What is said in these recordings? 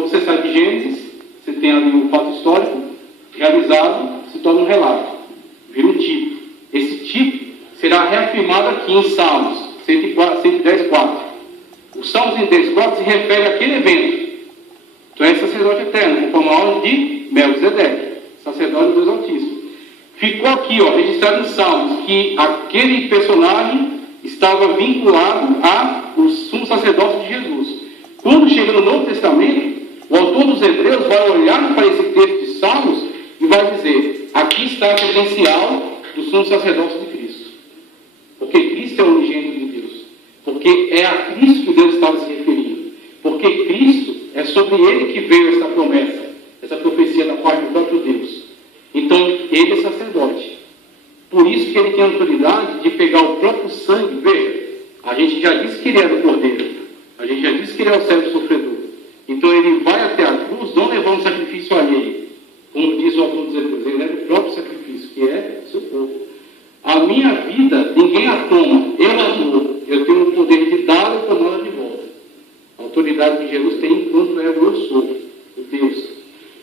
Então você sai de Gênesis, você tem ali um fato histórico, realizado, se torna um relato, vira um tipo. Esse tipo será reafirmado aqui em Salmos 110:4. O Salmos 110:4 se refere àquele evento. Tu és sacerdote eterno, conforme a ordem de Melquisedeque, sacerdote do Deus Altíssimo. Ficou aqui, registrado em Salmos, que aquele personagem estava vinculado ao sumo sacerdócio de Jesus. Quando chega no Novo Testamento, o autor dos Hebreus vai olhar para esse texto de Salmos e vai dizer: aqui está a credencial do sumo sacerdócio de Cristo. Porque Cristo é o unigênito de Deus. Porque é a Cristo que Deus estava se referindo. Porque Cristo é sobre ele que veio essa promessa, essa profecia da parte do próprio Deus. Então, ele é sacerdote. Por isso que ele tem a autoridade de pegar o próprio sangue. Veja, a gente já disse que ele era o cordeiro. A gente já disse que ele é o servo sofredor. Então, ele vai até a cruz, não levando sacrifício alheio. Como diz o autor dos Hebreus, ele leva o próprio sacrifício, que é seu corpo. A minha vida, ninguém a toma, eu a dou. Eu tenho o poder de dar ou tomá-la de volta. A autoridade que Jesus tem enquanto eu sou, o Deus.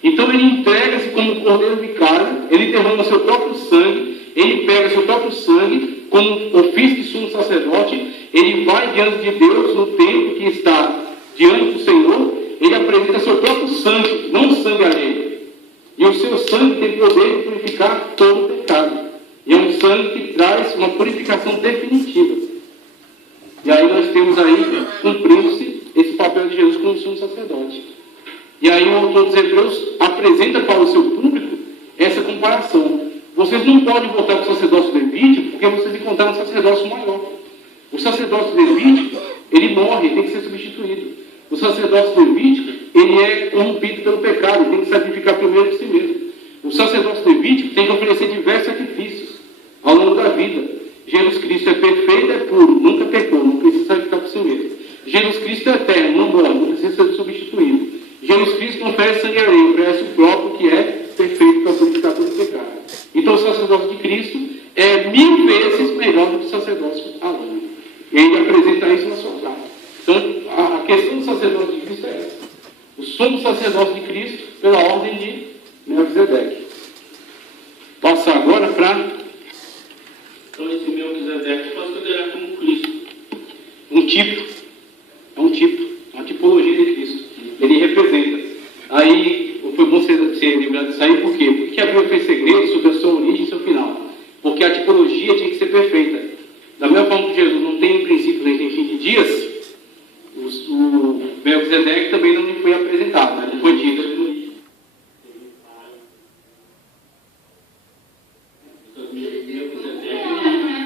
Então ele entrega-se como cordeiro vicário, ele derrama seu próprio sangue, ele pega seu próprio sangue, como ofício de sumo sacerdote, ele vai diante de Deus no templo que está diante do Senhor, ele apresenta seu próprio sangue, não sangue alheio. E o seu sangue tem poder de purificar todo o pecado. E é um sangue que traz uma purificação definitiva. E aí nós temos aí, cumprindo-se, esse papel de Jesus como sumo sacerdote. E aí o autor dos Hebreus apresenta para o seu público essa comparação. Vocês não podem voltar para o sacerdócio levítico porque vocês encontraram um sacerdócio maior. O sacerdócio levítico, ele morre, ele tem que ser substituído. O sacerdócio levítico, ele é corrompido pelo pecado, ele tem que sacrificar primeiro de si mesmo. O sacerdócio levítico tem que oferecer diversos sacrifícios ao longo da vida. Jesus Cristo é perfeito, é puro, nunca pecou, não precisa sacrificar por si mesmo. Jesus Cristo é eterno, não morre, não precisa ser substituído. Jesus Cristo não oferece sangue alheio, oferece o próprio que é perfeito para purificar todo o pecado. Então o sacerdócio de Cristo é 1000 vezes melhor do que o sacerdócio alheio. E ele apresenta isso na sua carta. Então a questão do sacerdócio de Cristo é essa. O sumo sacerdócio de Cristo pela ordem de Melquisedeque. Passar agora para... Então esse Melquisedeque pode considerar como Cristo. Um tipo. É um tipo. Uma tipologia de Cristo. Ele representa. Aí foi bom ser lembrado disso aí, por quê? Porque a Bíblia fez segredo sobre a sua origem e seu final. Porque a tipologia tinha que ser perfeita. Da mesma forma que Jesus não tem princípio nem tem fim de dias, o Melquisedeque também não lhe foi apresentado, né? Não foi dito.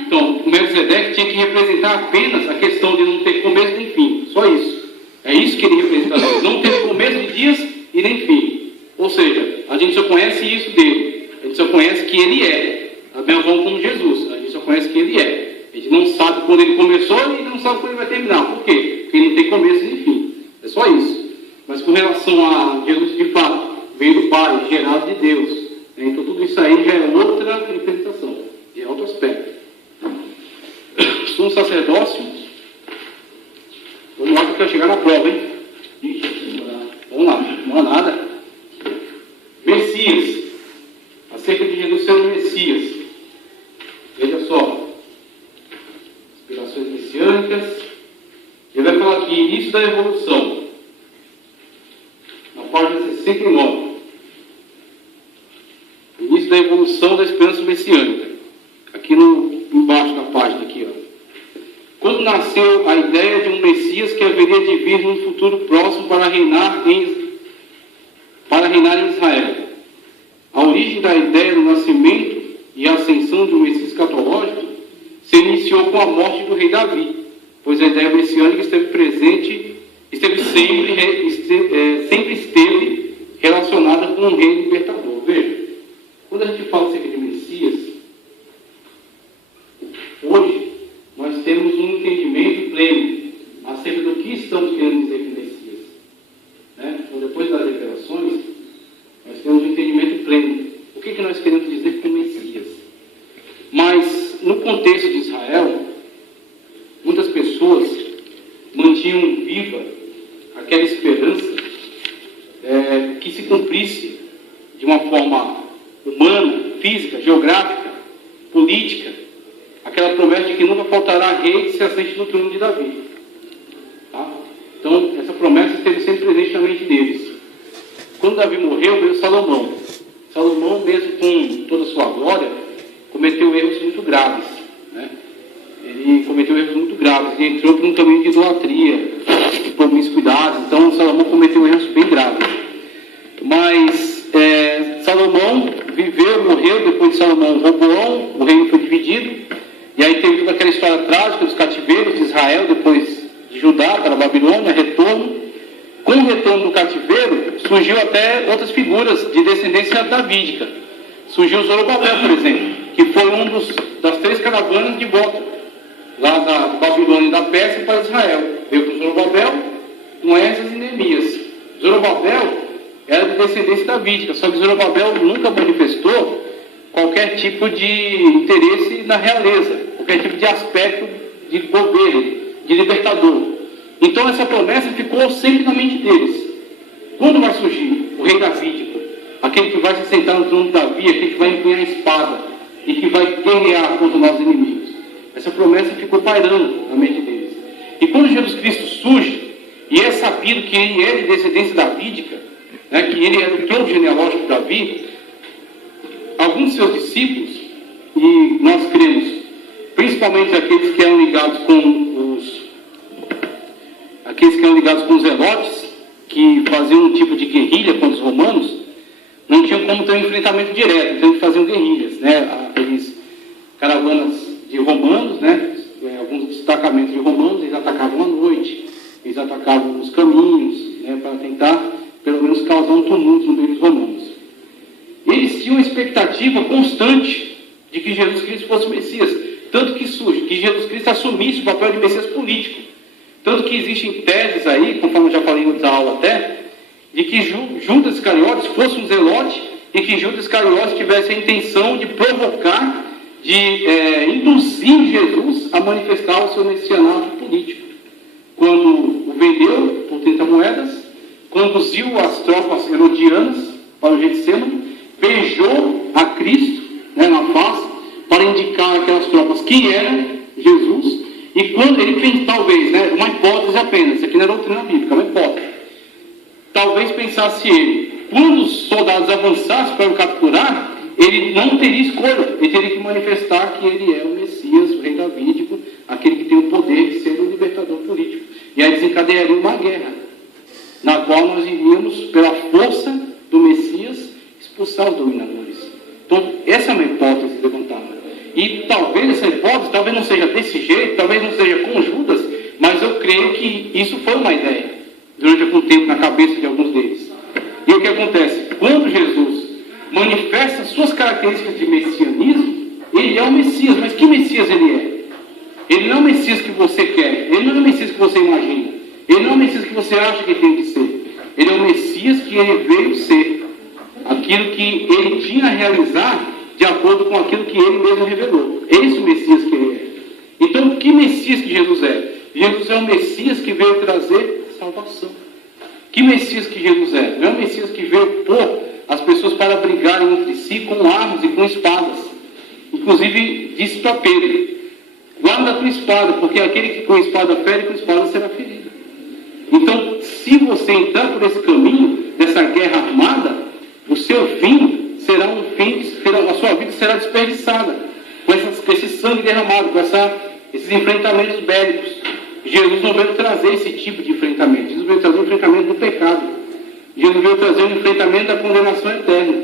Então, o Melquisedeque tinha que representar apenas a questão de não ter começo nem fim. Só isso. É isso que ele representa. Não ter começo de dias e nem fim. Ou seja, a gente só conhece isso dele. A gente só conhece que ele é. Da mesma forma como Jesus. A gente só conhece que ele é. A gente não sabe quando ele começou e não sabe quando ele vai terminar. Por quê? Porque ele não tem começo nem fim. É só isso. Mas com relação a Jesus, de fato, veio do Pai, gerado de Deus. Então tudo isso aí já é outra representação. É outro aspecto. Sumo sacerdócio. Vamos lá que eu quero chegar na prova, hein? Vamos lá, não há nada. Messias. Acerca de Jesus ser o Messias. Veja só. Inspirações messiânicas. Ele vai falar aqui, início da evolução. Na página 69. Início da evolução da esperança messiânica. Aqui embaixo da página, aqui, ó. Quando nasceu a ideia de um Messias que haveria de vir no futuro próximo para reinar em Israel. A origem da ideia do nascimento e a ascensão de um Messias escatológico se iniciou com a morte do rei Davi, pois a ideia messiânica sempre esteve relacionada com um rei libertador. Veja, quando a gente fala acerca de Messias, hoje nós temos um entendimento pleno acerca do que estamos querendo dizer com Messias. Né? Então, depois das revelações, nós temos um entendimento pleno. O que nós queremos dizer com Messias? Mas, no contexto de Israel, muitas pessoas mantinham viva aquela esperança que se cumprisse de uma forma humana, física, geográfica, política, aquela promessa de que nunca faltará rei que se assente no trono de Davi. Tá? Então, essa promessa esteve sempre presente na mente deles. Quando Davi morreu, veio Salomão. Salomão, mesmo com toda a sua glória, cometeu erros muito graves. Né? Ele cometeu erros muito graves e entrou por um caminho de idolatria, de promiscuidade. Então, Salomão cometeu erros bem graves. Mas Salomão viveu, morreu. Depois de Salomão, Roboão, o reino foi dividido. E aí teve toda aquela história trágica dos cativeiros de Israel, depois de Judá para a Babilônia, retorno. Com o retorno do cativeiro, surgiu até outras figuras de descendência davídica. Surgiu Zorobabel, por exemplo, que foi das 3 caravanas de volta, lá da Babilônia e da Pérsia para Israel. Veio com Zorobabel, com Esdras e Neemias. Zorobabel era de descendência davídica, só que Zorobabel nunca manifestou qualquer tipo de interesse na realeza, qualquer tipo de aspecto de governo, de libertador. Então essa promessa ficou sempre na mente deles. Quando vai surgir o rei davídico, aquele que vai se sentar no trono de Davi, aquele que vai empunhar a espada e que vai guerrear contra os nossos inimigos? Essa promessa ficou pairando na mente deles. E quando Jesus Cristo surge, e é sabido que ele é de descendência davídica, né, que ele é do tronco genealógico de Davi, alguns de seus discípulos, e nós cremos, principalmente aqueles que eram ligados com os zelotes, que faziam um tipo de guerrilha contra os romanos, não tinham como ter um enfrentamento direto, então eles faziam guerrilhas, né? Aqueles caravanas de romanos, né? Alguns destacamentos de romanos, eles atacavam à noite, eles atacavam nos caminhos, né? Para tentar, pelo menos, causar um tumulto no meio dos romanos. Eles tinham uma expectativa constante de que Jesus Cristo fosse o Messias, tanto que surge, que Jesus Cristo assumisse o papel de Messias político. Tanto que existem teses aí, conforme eu já falei em outra aula até, de que Judas Iscariotes fosse um zelote e que Judas Iscariotes tivesse a intenção de provocar, de induzir Jesus a manifestar o seu messianato político. Quando o vendeu por 30 moedas, conduziu as tropas herodianas para o Getsêmani, beijou a Cristo, né, na face, para indicar aquelas tropas que eram Jesus. E quando ele fez, talvez, né, uma hipótese apenas, isso aqui não é doutrina bíblica, é uma hipótese. Talvez pensasse ele, quando os soldados avançassem para o capturar, ele não teria escolha, ele teria que manifestar que ele é o Messias, o rei davídico, aquele que tem o poder de ser um libertador político. E aí desencadearia uma guerra, na qual nós iríamos, pela força do Messias, expulsar os dominadores. Então, essa é uma hipótese levantada. E talvez essa hipótese, talvez não seja desse jeito, talvez não seja com Judas, mas eu creio que isso foi uma ideia, durante algum tempo, na cabeça de alguns deles. E o que acontece? Quando Jesus manifesta suas características de messianismo, ele é o Messias. Mas que Messias ele é? Ele não é o Messias que você quer, ele não é o Messias que você imagina, ele não é o Messias que você acha que tem que ser. Ele é o Messias que ele veio ser, aquilo que ele tinha a realizar de acordo com aquilo que ele mesmo revelou. Esse é o Messias que ele é. Então, que Messias que Jesus é? Jesus é o Messias que veio trazer salvação. Que Messias que Jesus é? Não é o Messias que veio pôr as pessoas para brigarem entre si com armas e com espadas. Inclusive, disse para Pedro, guarda a tua espada, porque aquele que com espada fere, com espada será ferido. Então, se você entrar por esse caminho, dessa guerra armada, o seu fim será um fim, a sua vida será desperdiçada, com esse sangue derramado, com esses enfrentamentos bélicos. Jesus não veio trazer esse tipo de enfrentamento, Jesus veio trazer um enfrentamento do pecado, Jesus veio trazer um enfrentamento da condenação eterna.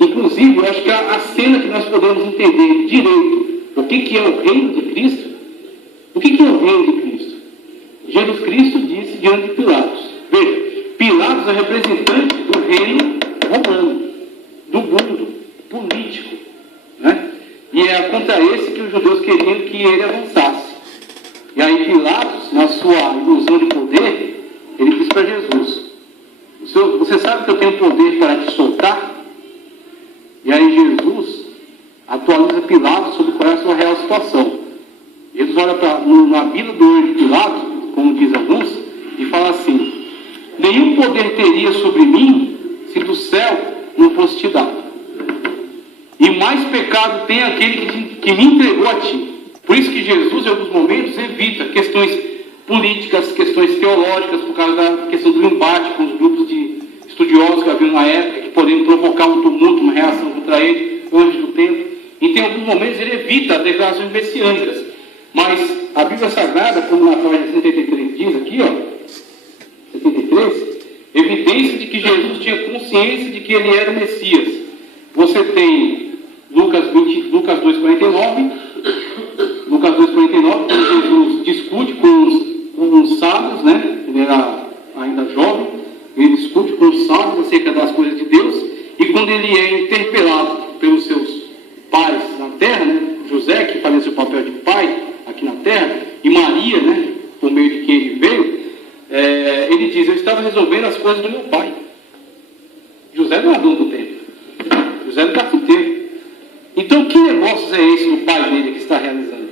Inclusive, eu acho que a cena que nós podemos entender direito o que é o reino de Cristo, o que é o reino de Cristo? Jesus Cristo disse diante de Pilatos, veja, Pilatos é representante do reino romano, do mundo político, né? E é contra esse que os judeus queriam que ele avançasse. E aí Pilatos, na sua ilusão de poder, ele disse para Jesus, você sabe que eu tenho poder para te soltar? E aí Jesus atualiza Pilatos sobre qual é a sua real situação. Jesus olha na Bíblia do olho de Pilatos, como diz alguns, e fala assim, nenhum poder teria sobre mim se do céu não fosse te dado. E mais pecado tem aquele que me entregou a ti. Por isso que Jesus, em alguns momentos, evita questões políticas, questões teológicas, por causa da questão do embate com os grupos de estudiosos que havia uma época, que poderiam provocar um tumulto, uma reação contra ele, antes do tempo. Então, em alguns momentos, ele evita as declarações messiânicas. Mas a Bíblia Sagrada, como na página 73 diz aqui, 73, evidência de que Jesus tinha consciência de que ele era o Messias. Você tem Lucas 2,49, quando Jesus discute com os sábios, né? Ele era ainda jovem, ele discute com os sábios acerca das coisas de Deus, e quando ele é interpelado pelos seus pais na terra, né? José, que fazia seu papel de pai aqui na terra, e Maria, né? Por meio de quem ele veio, ele diz: eu estava resolvendo as coisas do meu pai. José não é dono do templo, José era carpinteiro. Então, que negócios é esse do pai dele que está realizando?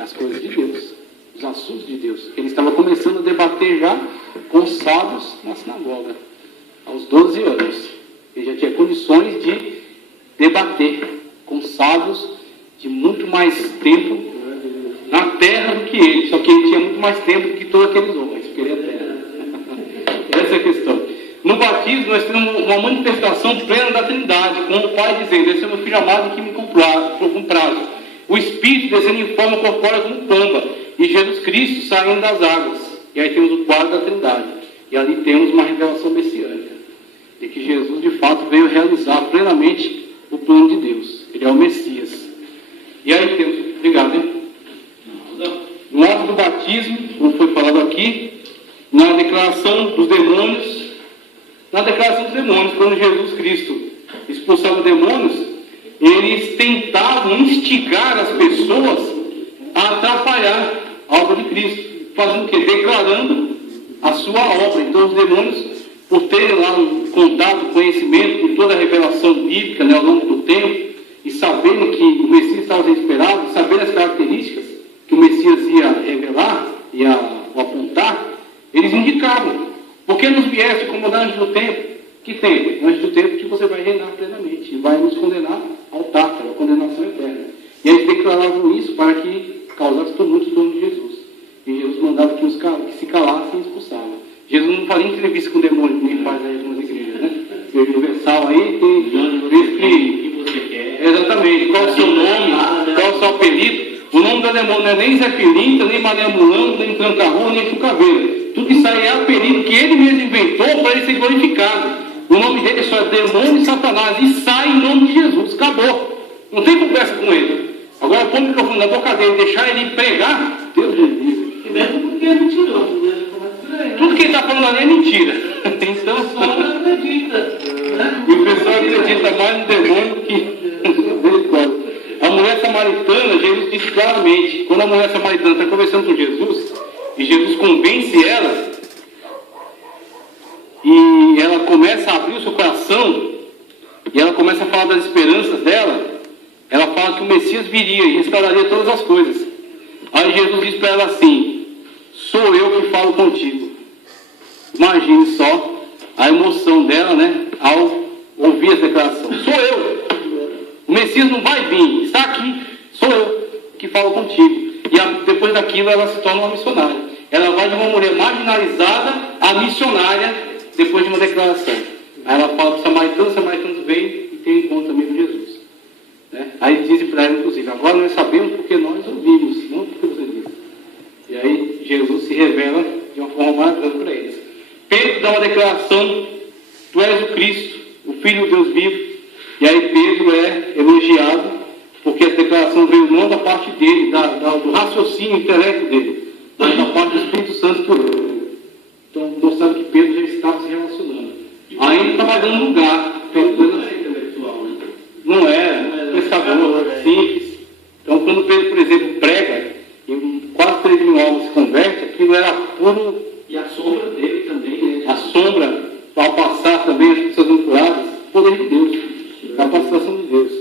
As coisas de Deus, os assuntos de Deus. Ele estava começando a debater já com os sábios na sinagoga, aos 12 anos. Ele já tinha condições de debater com os sábios de muito mais tempo na terra do que ele. Só que ele tinha muito mais tempo do que todos aqueles homens, porque ele é terra. Essa é a questão. No batismo, nós temos uma manifestação plena da Trindade, com o Pai dizendo: esse é meu filho amado que me comprazo. O Espírito descendo em forma corpórea como pomba, e Jesus Cristo saindo das águas. E aí temos o quadro da Trindade. E ali temos uma revelação messiânica, de que Jesus de fato veio realizar plenamente o plano de Deus. Ele é o Messias. E aí temos, obrigado, hein? No ato do batismo, como foi falado aqui, na declaração dos demônios, quando Jesus Cristo expulsava demônios, eles tentavam instigar as pessoas a atrapalhar a obra de Cristo, fazendo o quê? Declarando a sua obra. Então os demônios, por terem lá um contato, conhecimento com toda a revelação bíblica, né, ao longo do tempo, e sabendo que o Messias estava sendo esperado, sabendo as características que o Messias ia revelar, ia apontar, eles indicavam: por que nos vieste incomodar antes do tempo? Que tempo? Antes do tempo que você vai reinar plenamente e vai nos condenar ao tártaro, a condenação eterna. E eles declaravam isso para que causasse tumulto em torno de Jesus. E Jesus mandava que se calassem e expulsavam. Jesus não fazia entrevista com o demônio, como ele faz aí nas igrejas, né? O universal aí tem que você quer. Exatamente. Qual é o seu nome? Qual é o seu apelido? O nome do demônio não é nem Zé Pilinta, nem Maria Mulambo, nem Tranca-Rua, nem Chucaveira. Tudo isso aí é apelido que ele mesmo inventou para ele ser glorificado. O nome dele é só demônio e Satanás. E sai em nome de Jesus. Acabou. Não tem conversa com ele. Agora põe o microfone na boca dele e deixar ele pregar. Deus me livre. E mesmo porque é mentiroso, né? Tudo que ele está falando ali é mentira. Então, o pessoal não acredita. Né? E o pessoal acredita mais no demônio do que a mulher samaritana. Jesus disse claramente, quando a mulher samaritana está conversando com Jesus, e Jesus convence ela, e ela começa a abrir o seu coração, e ela começa a falar das esperanças dela, ela fala que o Messias viria e restauraria todas as coisas. Aí Jesus diz para ela assim: sou eu que falo contigo. Imagine só a emoção dela, né, ao ouvir essa declaração: sou eu, o Messias não vai vir, está aqui, sou eu que falo contigo. E depois daquilo ela se torna uma missionária. Ela vai de uma mulher marginalizada a missionária depois de uma declaração. Aí ela fala para os samaritanos vêm e tem um encontro também com Jesus. Né? Aí dizem para ela, inclusive: agora nós sabemos porque nós ouvimos, não porque você disse. E aí Jesus se revela de uma forma maravilhosa para eles. Pedro dá uma declaração: tu és o Cristo, o Filho do Deus vivo. E aí Pedro é elogiado, porque essa declaração veio não da parte dele, do raciocínio, intelecto dele, mas da parte do Espírito Santo que o. Então, mostrando que Pedro já estava se relacionando. Ainda estava dando lugar. Não é intelectual, né? Não é, pescador, simples. Então, quando Pedro, por exemplo, prega, e quase 3 mil almas se converte, aquilo era puro. E a sombra dele também, né? A sombra, ao passar também as pessoas não curadas, o poder de Deus, a capacitação de Deus.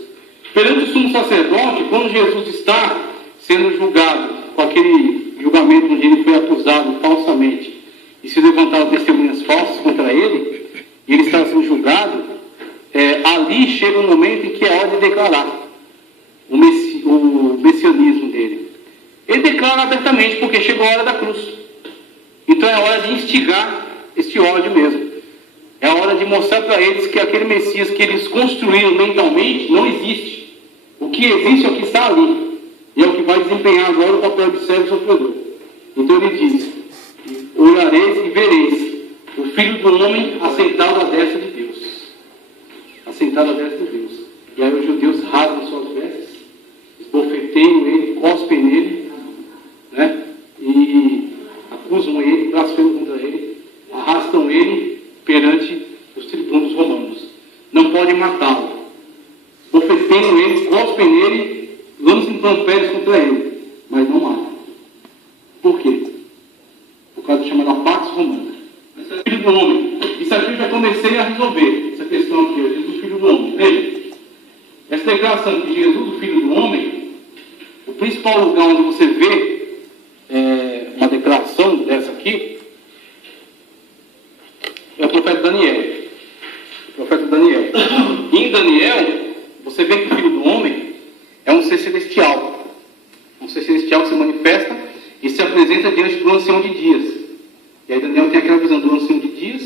Perante o sumo sacerdote, quando Jesus está sendo julgado, com aquele julgamento onde ele foi acusado falsamente, e se levantaram testemunhas falsas contra ele, e ele está sendo julgado, ali chega um momento em que é hora de declarar o messianismo dele. Ele declara abertamente, porque chegou a hora da cruz. Então é hora de instigar esse ódio mesmo. É hora de mostrar para eles que aquele Messias que eles construíram mentalmente não existe. O que existe é o que está ali. E é o que vai desempenhar agora o papel de servo sofredor. Então ele diz: olhareis e vereis o Filho do Homem assentado à destra de Deus. Assentado à destra de Deus. E aí os judeus rasgam suas vestes, esbofeteiam ele, cospem nele, né? E acusam ele, blasfemam contra ele, arrastam ele perante os tribunos romanos. Não podem matá-lo. Bofeteiam ele, cospem nele, lançam intempéries contra ele, mas não matam. Por quê? Por causa da chamada Pax Romana. Filho do homem. Isso aqui eu já comecei a resolver, essa questão aqui, Jesus, o Filho do Homem. Veja, essa declaração de Jesus, o Filho do Homem, o principal lugar onde você vê uma declaração dessa aqui é o profeta Daniel. O profeta Daniel. Em Daniel, você vê que o Filho do Homem é um ser celestial. Um ser celestial que se manifesta e se apresenta diante do ancião de dias. E aí Daniel tem aquela visão do ancião de dias,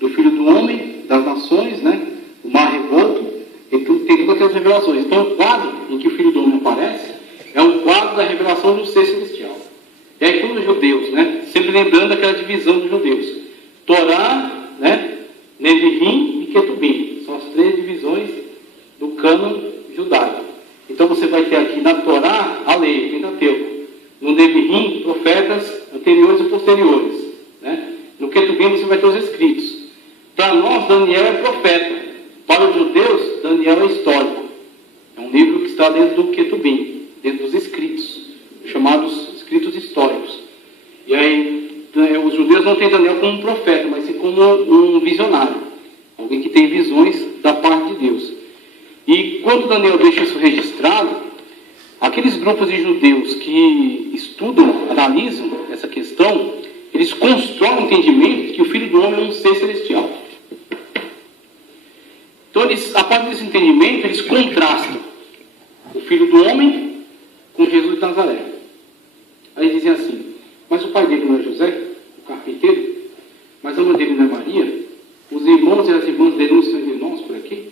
do Filho do Homem, das nações, né? O mar revolto, e tudo, tem todas aquelas revelações. Então o quadro em que o Filho do Homem aparece é um quadro da revelação do ser celestial. E aí quando os judeus, né? Sempre lembrando aquela divisão dos judeus. Torá, né? Neviim e Ketubim. São as três divisões do cânon judaico. Então você vai ter aqui na Torá a lei, o Pentateuco. No Neviim, profetas anteriores e posteriores. Né? No Ketubim você vai ter os escritos. Para nós, Daniel é profeta. Para os judeus, Daniel é histórico. É um livro que está dentro do Ketubim, dentro dos escritos, chamados escritos históricos. E aí, os judeus não têm Daniel como um profeta, mas sim como um visionário. Alguém que tem visões da parte de Deus. E quando Daniel deixa isso registrado, aqueles grupos de judeus que estudam, analisam essa questão, eles constroem o entendimento de que o Filho do Homem é um ser celestial. Então, a partir desse entendimento, eles contrastam o Filho do Homem com Jesus de Nazaré. Aí eles dizem assim: mas o pai dele não é José, o carpinteiro? Mas a mãe dele não é Maria? Os irmãos e as irmãs dele não estão entre nós por aqui?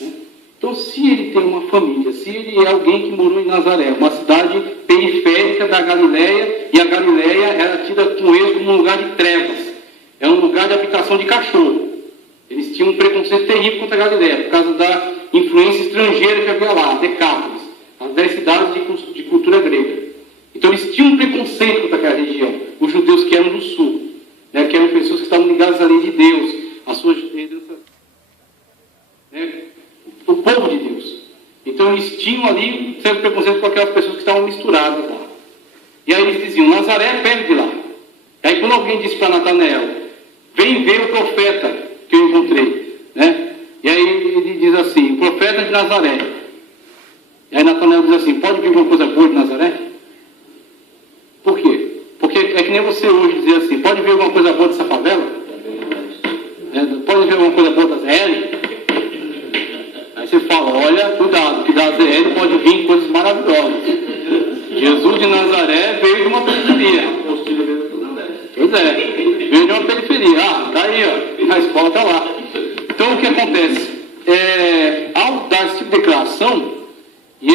Né? Então, se ele tem uma família, se ele é alguém que morou em Nazaré, uma cidade periférica da Galileia, e a Galileia era tida com eles como um lugar de trevas, é um lugar de habitação de cachorro. Eles tinham um preconceito terrível contra a Galileia, por causa da influência estrangeira que havia lá, Decápolis, as 10 cidades de cultura grega. Então eles tinham um preconceito contra aquela região, os judeus que eram do sul, né, que eram pessoas que estavam ligadas à lei de Deus, às suas heranças, né, o povo de Deus. Então eles tinham ali um certo preconceito com aquelas pessoas que estavam misturadas lá. E aí eles diziam: Nazaré é perto de lá. E aí quando alguém disse para Natanael: vem ver o profeta que eu encontrei, né? E aí ele diz assim: o profeta de Nazaré. E aí Natanael diz assim: pode vir alguma coisa boa de Nazaré? Por quê? Porque é que nem você hoje dizer assim: pode vir alguma coisa boa dessa favela? Pode vir alguma coisa boa da ZL? Aí você fala: olha, cuidado, que da ZL pode vir coisas maravilhosas. Jesus de Nazaré veio de uma periferia. Pois é, veio de uma periferia. Ah, tá aí, ó, a resposta lá. Então o que acontece? Ao dar esse tipo de declaração, e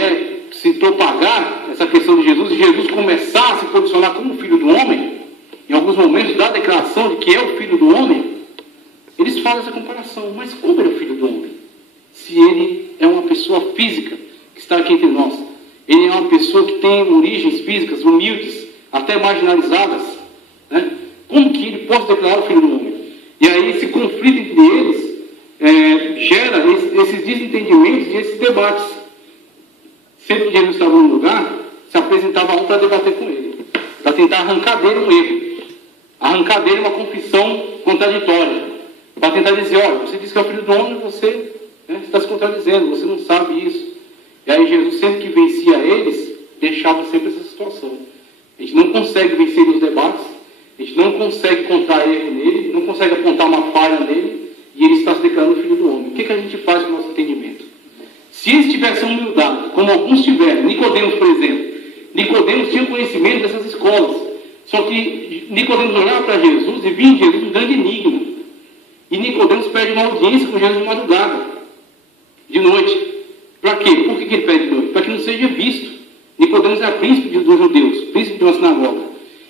se propagar essa questão de Jesus, e Jesus começar a se posicionar como Filho do Homem, em alguns momentos da declaração de que é o Filho do Homem, eles fazem essa comparação. Mas como é o Filho do Homem? Se ele é uma pessoa física que está aqui entre nós, ele é uma pessoa que tem origens físicas humildes, até marginalizadas, né? Como que ele pode declarar o Filho do Homem? E aí esse conflito entre eles gera esses desentendimentos e esses debates. Sempre que Jesus estava num lugar, se apresentava um para debater com ele, para tentar arrancar dele um erro, arrancar dele uma confissão contraditória, para tentar dizer: olha, você disse que é o Filho do Homem, você está se contradizendo, você não sabe isso. E aí Jesus, sempre que vencia eles, deixava sempre essa situação. A gente não consegue vencer nos debates, a gente não consegue encontrar erro nele, não consegue apontar uma falha nele, e e ele está se declarando filho do homem. O que a gente faz com o nosso entendimento? Se eles tivessem humildade, como alguns tiveram, Nicodemos, por exemplo, Nicodemos tinha conhecimento dessas escolas, só que Nicodemos olhava para Jesus e via em Jesus um grande enigma. E Nicodemos pede uma audiência com Jesus de madrugada, de noite. Para quê? Por que ele pede de noite? Para que não seja visto. Nicodemos era príncipe dos judeus, príncipe de uma sinagoga.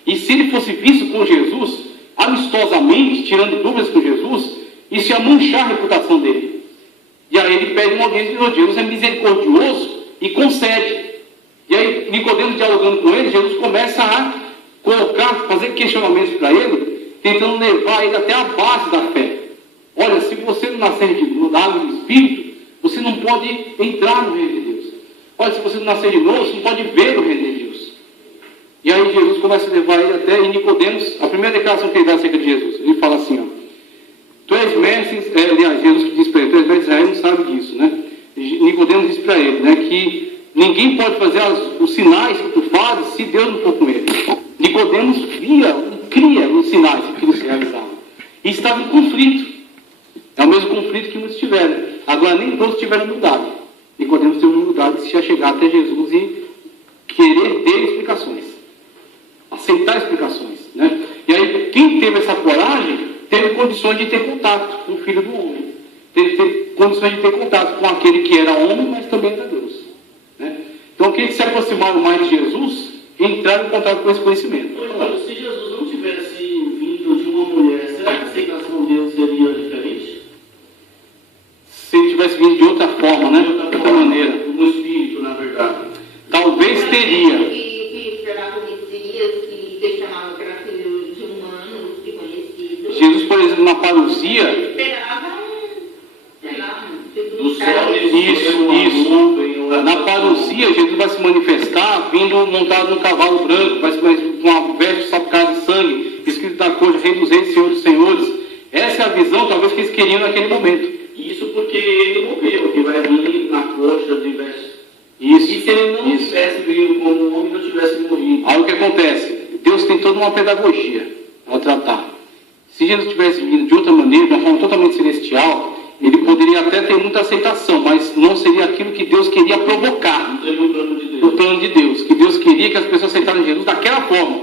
E se ele fosse visto com Jesus, amistosamente, tirando dúvidas com Jesus, isso ia manchar a reputação dele. E aí ele pede uma audiência de noite. Jesus é misericordioso e concede. E aí Nicodemos dialogando com ele, Jesus começa a colocar, fazer questionamentos para ele, tentando levar ele até a base da fé. Olha, se você não nascer de água do Espírito, você não pode entrar no reino de Deus. Olha, se você não nascer de novo, você não pode ver o reino de Deus. E aí Jesus começa a levar ele até, e Nicodemos, a primeira declaração que ele dá acerca de Jesus, ele fala assim, ó, tu és mestre, aliás, Jesus que diz para ele, tu és mestre de Israel, não sabe disso, né? Nicodemos diz para ele, né, que ninguém pode fazer os sinais que tu fazes se Deus não for com ele. Nicodemos via e cria os sinais que eles realizavam. E estava em conflito. É o mesmo conflito que muitos tiveram. Agora, nem todos tiveram humildade. Nicodemos teve humildade de se chegar até Jesus e querer ter explicações. Aceitar explicações. Né? E aí, quem teve essa coragem, teve condições de ter contato com o Filho do Homem. Teve condições de ter contato com aquele que era homem, mas também era Deus. Né? Então, aqueles que se aproximaram mais de Jesus, entraram em contato com esse conhecimento. Se Jesus não tivesse vindo de uma mulher, será que a aceitação dele seria diferente? Se ele tivesse vindo de outra forma, né? De outra maneira. No espírito, na verdade. Talvez teria. Que esperava que ele chamava que era filho de humanos, que conhecido. Jesus, por exemplo, na parousia. Esperava sei lá, do céu, isso. Na parousia, Jesus vai se manifestar vindo montado num cavalo branco, vai se manifestar com uma veste salpicada de sangue, escrito na cor de Rei dos Reis, Senhor dos Senhores. Essa é a visão, talvez, que eles queriam naquele momento. Isso porque ele morreu, que vai vir na coxa de vestes. Isso. E se ele não tivesse vindo como homem, não tivesse morrido? Aí o que acontece? Deus tem toda uma pedagogia ao tratar. Se Jesus tivesse vindo de outra maneira, de uma forma totalmente celestial, ele poderia até ter muita aceitação, mas não seria aquilo que Deus queria provocar. Não seria o plano de Deus. O plano de Deus. Que Deus queria que as pessoas aceitassem Jesus daquela forma.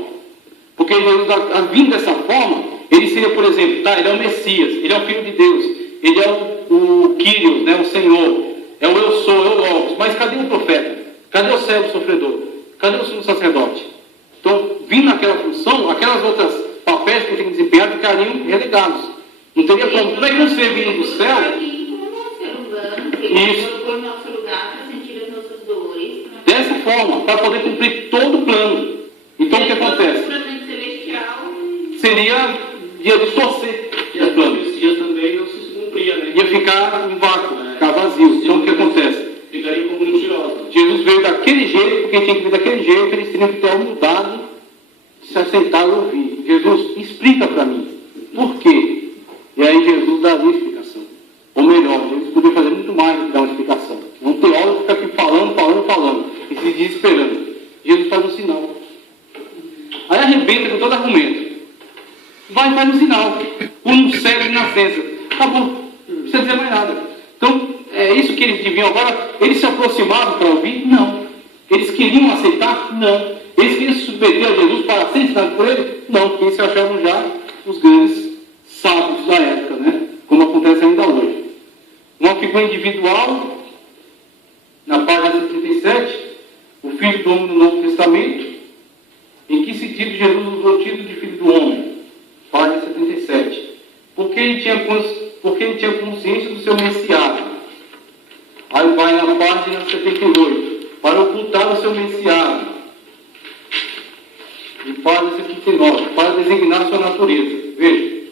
Porque Jesus, vindo dessa forma, ele seria, por exemplo, ele é o Messias, ele é o Filho de Deus, ele é o Kyrios, né, o Senhor, é o eu sou, é o Logos. Mas cadê o profeta? Cadê o servo sofredor? Cadê o sumo sacerdote? Então, vindo naquela função, aquelas outras papéis que ele tem que desempenhar ficariam relegados. Não teria como. Como é que um ser vindo do céu? Isso. Colocou no nosso lugar para sentir as nossas dores. Dessa forma, para poder cumprir todo o plano. Então, o que acontece? Seria ia distorcer E as profecias também não se cumpria, né? ia ficar em vácuo, ficar vazio. Então o que acontece? Ficaria como mentirosa. Jesus veio daquele jeito, porque tinha que vir daquele jeito, eles teriam que ter a humildade de se assentar e ouvir. Jesus, explica para mim. Por quê? E aí Jesus daria a explicação. Ou melhor, Jesus poderia fazer muito mais do que dar uma explicação. Um teólogo fica aqui falando, e se desesperando. Jesus faz um sinal. Aí arrebenta com todo argumento. Vai e faz um sinal. Um cego de nascença. Acabou. Não precisa dizer mais nada. Então, é isso que eles deviam agora. Eles se aproximavam para ouvir? Não. Eles queriam aceitar? Não. Eles queriam se submeter a Jesus para ser ensinado por ele? Não, porque eles se achavam já os grandes sábios da época, né? Como acontece ainda hoje. Uma figura individual, na página 77, o Filho do Homem no Novo Testamento. Em que sentido Jesus usou o título de Filho do Homem? Página 77. Porque ele tinha consciência do seu messiado. Aí vai na página 78. Para ocultar o seu messiado. E página 79. Para designar sua natureza. Veja,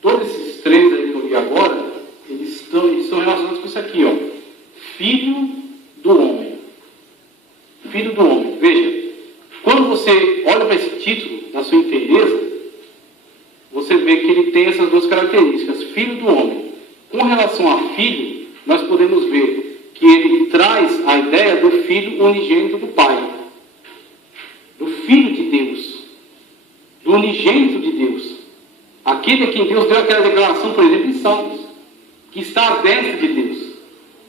todos esses três aí que eu vi agora, eles estão relacionados com isso aqui, ó. Filho do homem. Filho do homem. Veja, quando você olha para esse título, na sua inteireza, você vê que ele tem essas duas características, filho do homem. Com relação a filho, nós podemos ver que ele traz a ideia do filho unigênito do Pai, do Filho de Deus, do unigênito de Deus, aquele a quem Deus deu aquela declaração, por exemplo, em Salmos. que está à destra de Deus,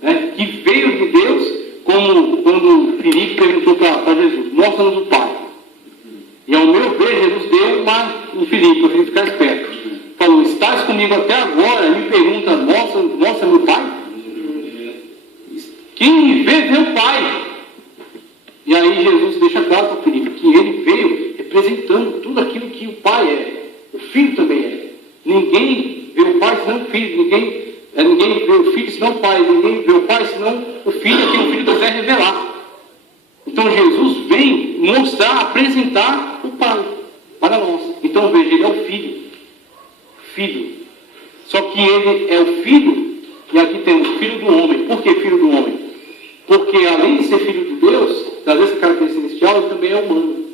né? Que veio de Deus, como quando Filipe perguntou para Jesus, mostra-nos o Pai. E ao meu ver, Jesus deu um Filipe, para ele ficar esperto. Falou, estás comigo até agora, e me pergunta, mostra meu Pai? Quem me vê, vê o Pai. E aí Jesus deixa claro para Filipe que ele veio representando tudo aquilo que o Pai é. O Filho também é. Ninguém vê o Pai senão o Filho. Ninguém vê o Filho senão o Pai. Ninguém vê o Pai senão o Filho, a quem o Filho quiser revelar. Então Jesus vem mostrar, apresentar o Pai para nós. Então veja, ele é o Filho. Filho. Só que ele é o Filho, e aqui temos Filho do homem. Por que Filho do homem? Porque além de ser Filho de Deus, das vezes característica celestial, ele também é humano.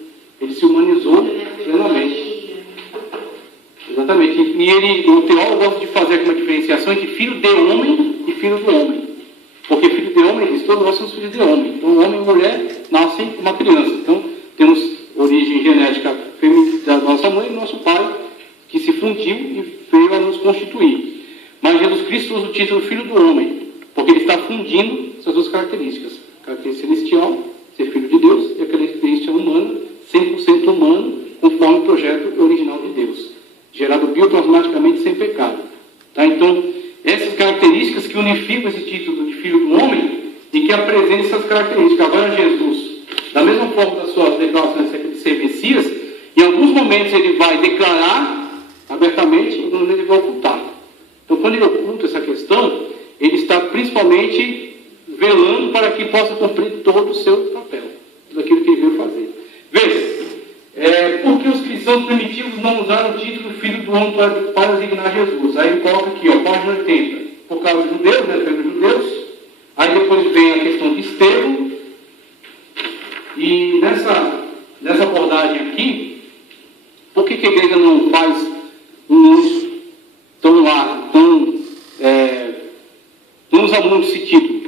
Ele se humanizou plenamente. Exatamente. E o teólogo gosta de fazer aqui uma diferenciação entre filho de homem e filho do homem. Porque filho de homem diz, todos nós somos filhos de homem. Então, homem e mulher nascem uma criança. Então, temos origem genética feminina da nossa mãe e do nosso pai, que se fundiu e veio a nos constituir. Mas Jesus Cristo usa o título filho do homem, porque ele está fundindo essas duas características. A característica celestial, ser filho de Deus, e a característica humana, 100% humano, conforme o projeto original de Deus, gerado bioplasmaticamente sem pecado. Tá? Então, essas características que unificam esse título de filho do homem e que apresentam essas características. Agora Jesus, da mesma forma das suas declarações acerca de ser Messias, em alguns momentos ele vai declarar abertamente e em outros ele vai ocultar. Então, quando ele oculta essa questão, ele está principalmente velando para que possa cumprir todo o seu papel, tudo aquilo que ele veio fazer. Veja, por que os cristãos primitivos não usaram o título Filho do Homem para designar Jesus? Aí ele coloca aqui, página 80, por causa dos judeus, né, pelos judeus. Aí depois vem a questão de Estevão. E nessa abordagem aqui, por que a igreja não faz um uso tão largo, não usa muito esse título?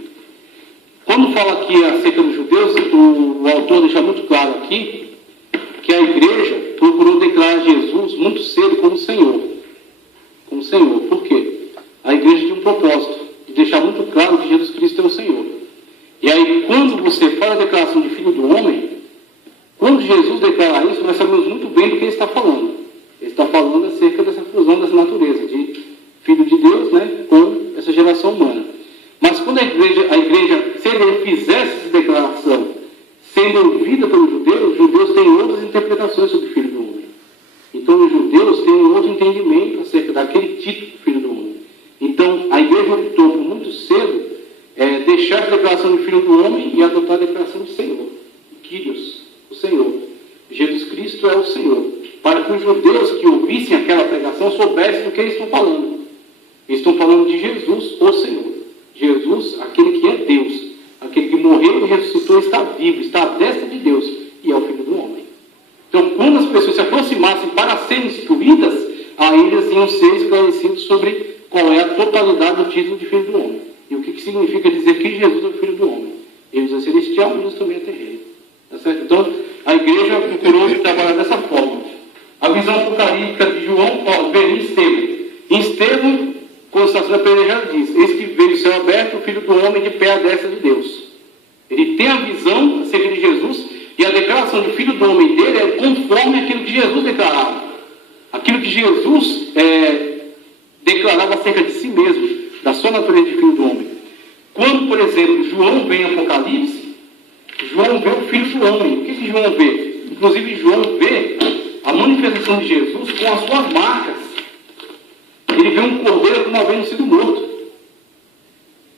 Quando fala aqui acerca dos judeus, o autor deixa muito claro aqui que a igreja procurou declarar Jesus muito cedo como Senhor. Como Senhor. Por quê? A igreja tinha um propósito de deixar muito claro que Jesus Cristo é o Senhor. E aí, quando você faz a declaração de Filho do Homem, quando Jesus declara isso, nós sabemos muito bem do que ele está falando. Ele está falando acerca dessa fusão dessa natureza, de Filho de Deus, né, com essa geração humana. Mas quando a igreja, se ele fizesse essa declaração, sendo ouvida pelos judeus, os judeus têm outras interpretações sobre o Filho do Homem. Então, os judeus têm um outro entendimento acerca daquele título Filho do Homem. Então, a igreja optou por muito cedo deixar a declaração de Filho do Homem e adotar a declaração de Senhor. Kyrios, o Senhor. Jesus Cristo é o Senhor. Para que os judeus que ouvissem aquela pregação soubessem do que eles estão falando. Eles estão falando de Jesus, o Senhor. Jesus, aquele que é Deus. Aquele que morreu e ressuscitou, está vivo, está à destra de Deus, e é o Filho do Homem. Então, quando as pessoas se aproximassem para serem instruídas, aí eles iam ser esclarecidos sobre qual é a totalidade do título de Filho do Homem. E o que significa dizer que Jesus é o Filho do Homem. Jesus é celestial, Jesus também é terreno. Tá certo? Então, a igreja procurou trabalhar dessa forma. A visão apocalíptica de João, veio em Estevão. Em Estevão, quando está sendo apedrejado, diz: eis que veio o céu aberto, o Filho do Homem de pé à destra de Deus. Ele tem a visão acerca de Jesus, e a declaração de Filho do Homem dele é conforme aquilo que Jesus declarava. Aquilo que Jesus declarava acerca de si mesmo, da sua natureza de Filho do Homem. Quando, por exemplo, João vê em Apocalipse, João vê o Filho do Homem. O que João vê? Inclusive, João vê a manifestação de Jesus com as suas marcas. Ele vê um cordeiro como havendo sido morto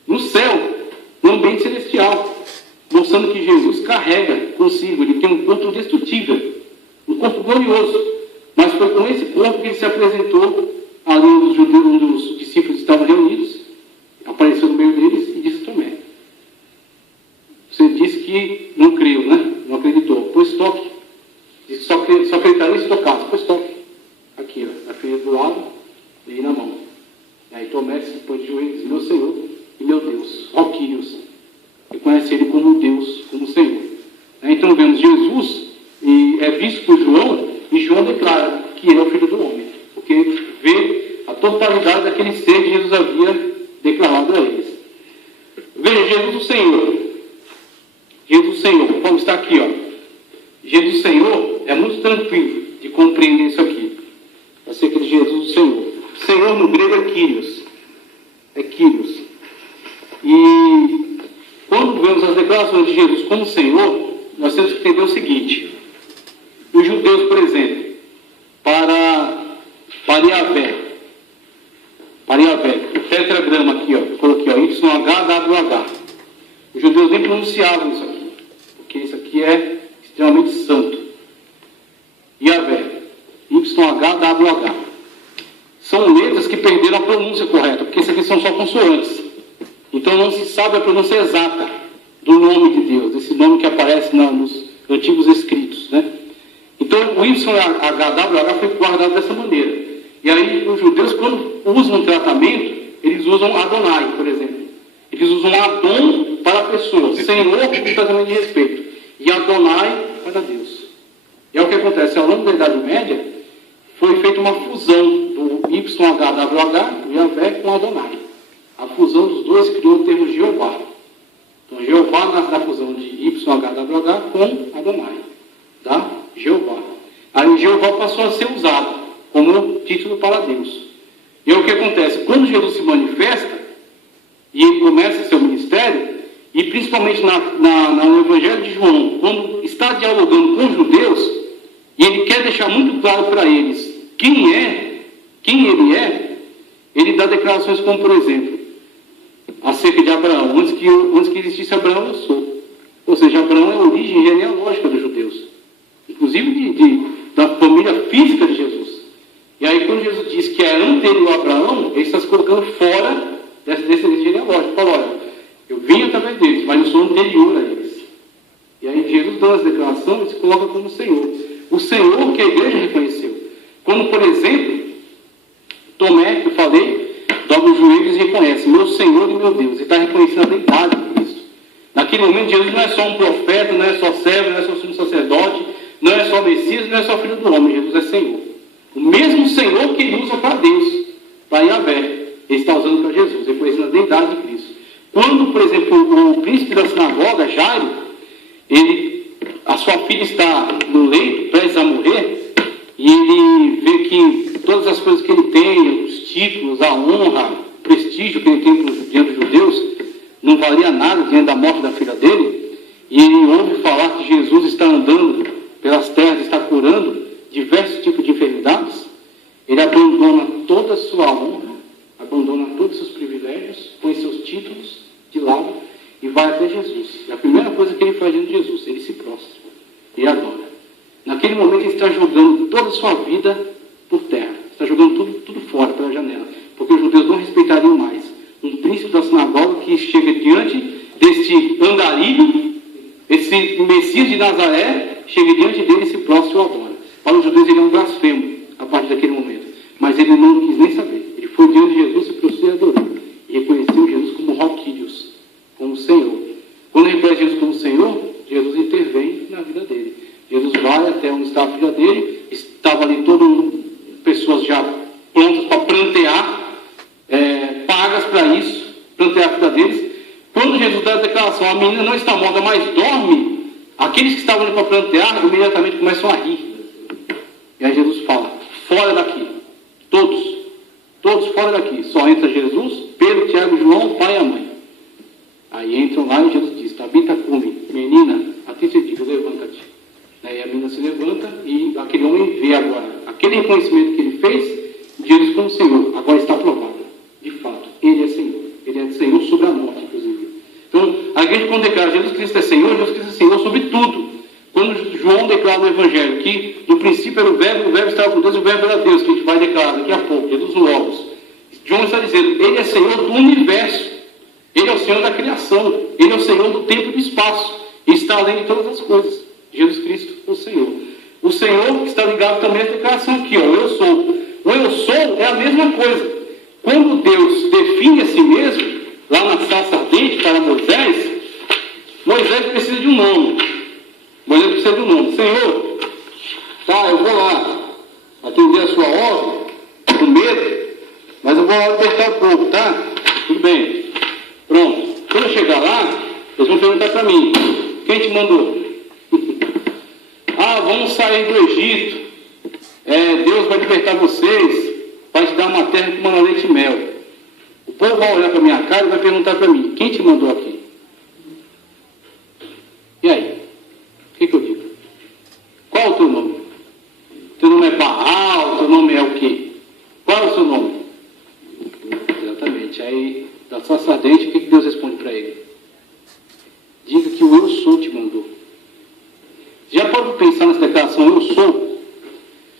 no céu, no ambiente celestial, mostrando que Jesus carrega consigo, ele tem um corpo indestrutível, um corpo glorioso. Mas foi com esse corpo que ele se apresentou ali, os judeus, onde os discípulos estavam reunidos, apareceu no meio deles e disse: Tomé, você disse que não creu, né? Não acreditou. Pois toque. Disse: só acreditaria se tocasse. Pois toque. Aqui, ó, a filha do lado e na mão. E aí Tomé se põe de joelhos e diz: meu Senhor e meu Deus, ó Kyrios. Reconhece ele como Deus, como Senhor. Então vemos Jesus, e é visto por João, e João declara que ele é o Filho do Homem, porque vê a totalidade daquele ser que Jesus havia Jesus o Senhor. Jesus o Senhor, como está aqui, ó. Jesus o Senhor é muito tranquilo de compreender isso aqui. Acerca de Jesus o Senhor. Senhor no grego é Kyrios. É Kyrios. E quando vemos as declarações de Jesus como Senhor, nós temos que entender o seguinte. Os judeus, por exemplo, para Yahvé, o tetragrama aqui, ó, coloquei, ó, YHWH. Os judeus nem pronunciavam isso aqui, porque isso aqui é extremamente santo. Yahvé, YHWH. São letras que perderam a pronúncia correta, porque isso aqui são só consoantes. Então não se sabe a pronúncia exata do nome de Deus, desse nome que aparece nos antigos escritos, né? Então o YHWH foi guardado dessa maneira. E aí os judeus, quando usam um tratamento, eles usam Adonai, por exemplo. Eles usam Adon para a pessoa, Senhor com tratamento de respeito, e Adonai para Deus. E é o que acontece, ao longo da Idade Média, foi feita uma fusão do YHWH, do Yahvé, com Adonai. A fusão dos dois criou o termo Jeová. Então Jeová nasce da fusão de YHWH com Adonai. Tá? Jeová. Aí Jeová passou a ser usado como título para Deus. E é o que acontece, quando Jesus se manifesta e ele começa seu ministério, e principalmente no Evangelho de João, quando está dialogando com os judeus, e ele quer deixar muito claro para eles quem ele é, ele dá declarações como, por exemplo, acerca de Abraão, antes que existisse Abraão, eu sou. Ou seja, Abraão é a origem genealógica dos judeus, inclusive da família física de Jesus. E aí, quando Jesus diz que é anterior a Abraão, ele está se colocando fora dessa descendência genealógica. Fala, olha, eu vim através deles, mas eu sou anterior a eles. E aí, Jesus dá as declarações e se coloca como Senhor. O Senhor que a igreja reconheceu. Quando, por exemplo, Tomé, que eu falei, dobra os joelhos e reconhece, meu Senhor e meu Deus. Ele está reconhecendo a deidade de Cristo. Naquele momento, Jesus não é só um profeta, não é só servo, não é só sumo sacerdote, não é só Messias, não é só filho do homem. Jesus é Senhor. O mesmo Senhor que ele usa para Deus, para Yahvé, ele está usando para Jesus, reconhecendo a deidade de Cristo. Quando, por exemplo, o príncipe da sinagoga, Jairo, a sua filha está no leito, prestes a morrer, e ele vê que todas as coisas que ele tem, os títulos, a honra, o prestígio que ele tem diante dos judeus, não valia nada diante da morte da filha dele, e ele ouve falar que Jesus está andando pelas terras, está curando diversos tipos de enfermidades. Ele abandona toda a sua honra, abandona todos os seus privilégios, põe seus títulos de lado e vai até Jesus. E a primeira coisa que ele faz diante de Jesus, ele se prostra e adora. Naquele momento ele está jogando toda a sua vida por terra, está jogando tudo fora pela janela, porque os judeus não respeitariam mais um príncipe da sinagoga que chega diante deste andarilho, esse Messias de Nazaré, chega diante dele e se prostra e o adora. Para os judeus ele é um blasfemo a partir daquele momento, mas ele não quis nem saber. Ele foi diante de Jesus, se prostrou e adorou, e reconheceu Jesus como Roquídeos, como Senhor. Quando ele reconhece Jesus como Senhor, Jesus intervém na vida dele. Jesus vai até onde estava a filha dele, estava ali pessoas já prontas para plantear, pagas para isso, plantear a vida deles. Quando Jesus dá a declaração, a menina não está morta, mas dorme, aqueles que estavam ali para plantear, imediatamente começam a rir. E aí Jesus fala, fora daqui, todos fora daqui, só entra Jesus, Pedro, Tiago, João, o pai e a mãe. Aí entram lá e Jesus diz, Tabita cumi, menina, a ti te digo, levanta-te. Aí a menina se levanta e aquele homem vê agora, aquele reconhecimento que ele fez, Jesus como Senhor, agora está provado, de fato, ele é Senhor sobre a morte, inclusive. Então, a igreja quando declara Jesus Cristo é Senhor, Jesus Cristo é Senhor sobre tudo. Quando João declara no Evangelho que no princípio era o verbo estava com Deus e o verbo era Deus, que a gente vai declarar daqui a pouco, Jesus Logos. João está dizendo, ele é Senhor do universo, ele é o Senhor da criação, ele é o Senhor do tempo e do espaço, e está além de todas as coisas. Jesus Cristo, o Senhor. O Senhor está ligado também à declaração aqui, ó, eu sou. O eu sou é a mesma coisa. Quando Deus define a si mesmo, lá na sarça ardente para Moisés precisa de um nome. Moisés precisa de um nome. Senhor, tá, eu vou lá atender a sua ordem, com medo, mas eu vou lá apertar um pouco, tá? Tudo bem. Pronto. Quando eu chegar lá, perguntar para mim, quem te mandou? Ah, vamos sair do Egito, Deus vai libertar vocês, vai te dar uma terra que manda leite e mel. O povo vai olhar para minha cara e vai perguntar para mim, quem te mandou aqui? E aí? O que eu digo? Qual é o teu nome? Teu nome é Baal, teu nome é o quê? Qual é o seu nome? Exatamente. Aí, da sacerdote, o que Deus responde para ele? Diga que o eu sou te mandou. Já pode pensar nessa declaração, eu sou?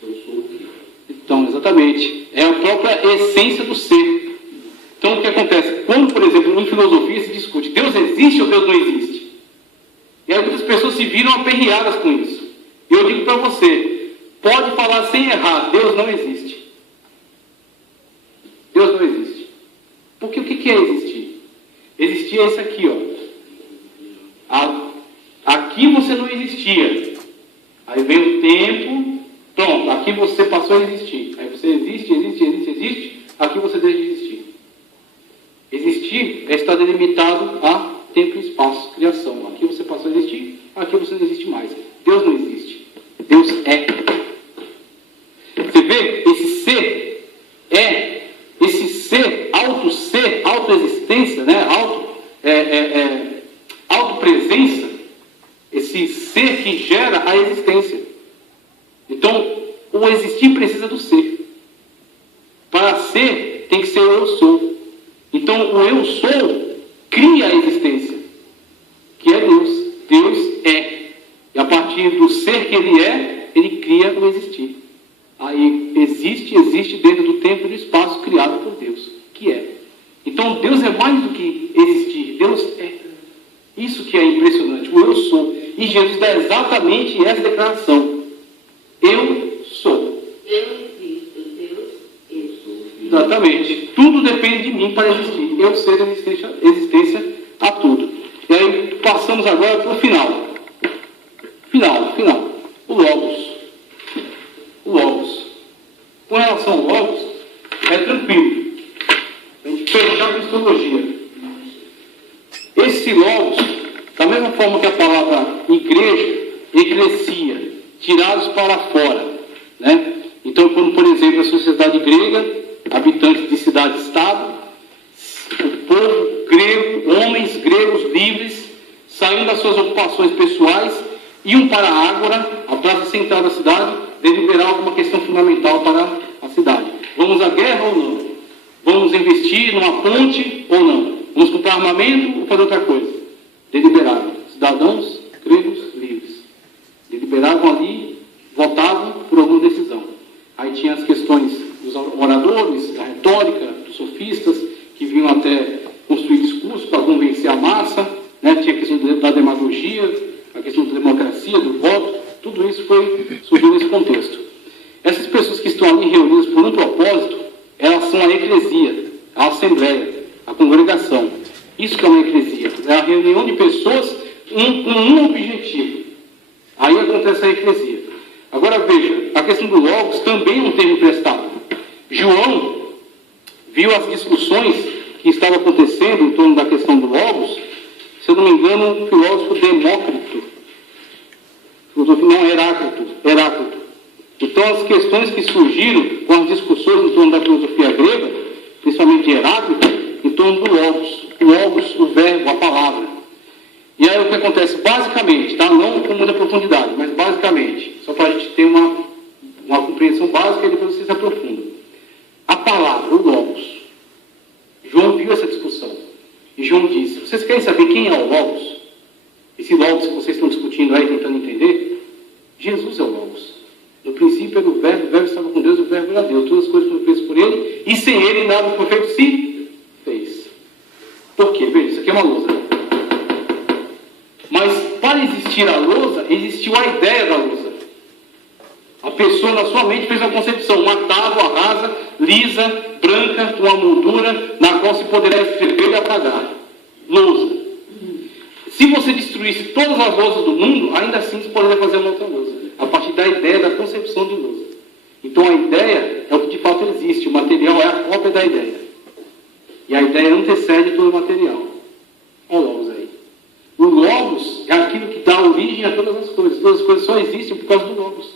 Eu sou o quê? Então, exatamente. É a própria essência do ser. Então, o que acontece? Quando, por exemplo, em filosofia se discute, Deus existe ou Deus não existe? E aí muitas pessoas se viram aperreadas com isso. E eu digo para você, pode falar sem errar, Deus não existe. Deus não existe. Porque o que é existir? Existir é isso aqui, ó. Aqui você não existia. Aí vem o tempo, pronto, aqui você passou a existir. Aí você existe. Aqui você deixa de existir. Existir é estar delimitado a tempo e espaço, criação. Aqui você passou a existir, aqui você não existe mais. Deus não existe. Deus é. Você vê? Esse ser, autoexistência, né? Autopresença, esse ser que gera a existência. Então, o existir precisa do ser. Para ser, tem que ser o eu sou. Então, o eu sou cria a existência, que é Deus. Deus é. E a partir do ser que ele cria o existir. Aí existe dentro do tempo e do espaço criado por Deus, que é. Então Deus é mais do que existir, Deus é. Isso que é impressionante, o eu sou. E Jesus dá exatamente essa declaração. Eu sou. Eu existo, Deus, eu sou. Exatamente. Tudo depende de mim para existir. Eu ser existência a tudo. E aí passamos agora para o final. Final. O Logos. Com relação ao Logos, é tranquilo. A gente perguntar a cristologia. Esse Logos, da mesma forma que a palavra igreja, eclesia, tirados para fora. Né? Então, quando, por exemplo, a sociedade grega, habitantes de cidade-estado, o povo grego, homens gregos livres, saindo das suas ocupações pessoais, iam para a Ágora, a praça central da cidade, deliberar alguma questão fundamental para a cidade. Vamos à guerra ou não? Vamos investir numa ponte ou não? Vamos comprar armamento ou fazer outra coisa? Deliberaram. Cidadãos gregos livres. Deliberavam ali, votavam por alguma decisão. Aí tinha as questões dos oradores, da retórica, dos sofistas, que vinham até construir discursos para convencer a massa, né? Tinha a questão da demagogia, a questão da democracia, do voto, tudo isso surgiu nesse contexto. Essas pessoas que estão ali reunidas por um propósito, elas são a eclesia, a assembleia, a congregação. Isso que é uma eclesia, é a reunião de pessoas com um objetivo. Aí acontece a eclesia. Agora veja, a questão do Logos também é um termo emprestado. João viu as discussões que estavam acontecendo em torno da questão do Logos, se eu não me engano, o filósofo Demócrito. Não, Heráclito. Então, as questões que surgiram com as discussões em torno da filosofia grega, principalmente de Heráclito, em torno do Logos. O Logos, o verbo, a palavra. E aí o que acontece? Basicamente, tá? Não com muita profundidade, mas basicamente, só para a gente ter uma compreensão básica e depois vocês aprofundam. A palavra, o Logos. João viu essa discussão. E João disse, vocês querem saber quem é o Logos? Esse Logos que vocês estão discutindo aí, tentando entender? Jesus é o Logos. No princípio era o verbo estava com Deus, o verbo era Deus. Todas as coisas foram feitas por ele, e sem ele nada foi feito se fez. Por quê? Veja, isso aqui é uma lousa. Mas para existir a lousa, existiu a ideia da lousa. A pessoa na sua mente fez a concepção, uma tábua rasa, lisa, branca, com uma moldura, na qual se poderá escrever e apagar. Lousa. Se você destruísse todas as lousas do mundo, ainda assim você poderia fazer uma outra lousa. A partir da ideia da concepção de lousa. Então a ideia é o que de fato existe. O material é a cópia da ideia. E a ideia antecede todo o material. Olha o Logos aí. O Logos é aquilo que dá origem a todas as coisas. Todas as coisas só existem por causa do Logos.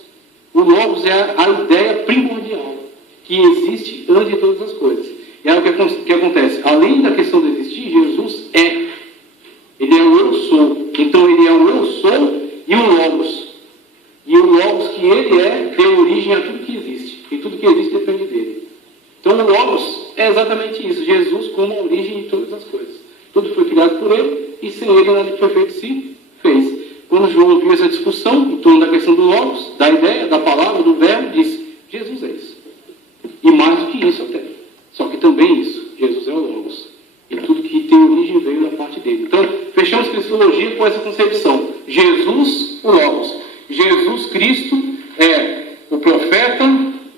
O Logos é a ideia primordial que existe antes de todas as coisas. E aí o que acontece? Além da questão de existir, Jesus é. Ele é o eu sou. Então ele é o eu sou e o Logos. E o Logos que ele é, deu origem a tudo que existe. E tudo que existe depende dele. Então o Logos é exatamente isso. Jesus como a origem de todas as coisas. Tudo foi criado por ele e sem ele nada que foi feito se fez. Quando João ouviu essa discussão em torno da questão do Logos, da ideia, da palavra, do verbo, disse, Jesus é isso. E mais do que isso até. Só que também isso, Jesus é o Logos. E tudo que tem origem veio da parte dele. Então, fechamos Cristologia com essa concepção. Jesus, o Logos. Jesus Cristo é o profeta,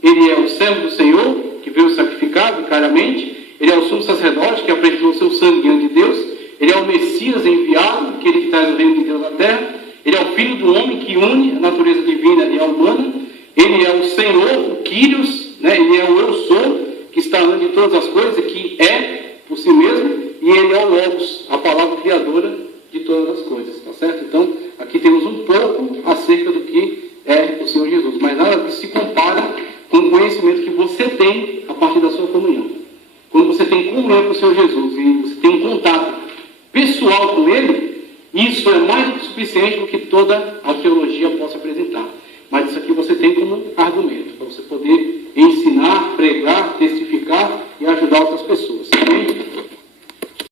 ele é o servo do Senhor, que veio sacrificado vicariamente, ele é o sumo sacerdote, que apresentou o seu sangue diante de Deus, ele é o Messias enviado, aquele que traz o reino de Deus à terra, ele é o Filho do homem que une a natureza divina e a humana, ele é o Senhor, o Kyrios, né? Ele é o eu sou, que está antes de todas as coisas, que é por si mesmo, e ele é o Logos, a palavra criadora de todas as coisas, tá certo? Então, aqui temos um pouco acerca do que é o Senhor Jesus, mas nada disso se compara com o conhecimento que você tem a partir da sua comunhão. Quando você tem comunhão com o Senhor Jesus e você tem um contato pessoal com Ele, isso é mais do que suficiente do que toda a teologia possa apresentar. Mas isso aqui você tem como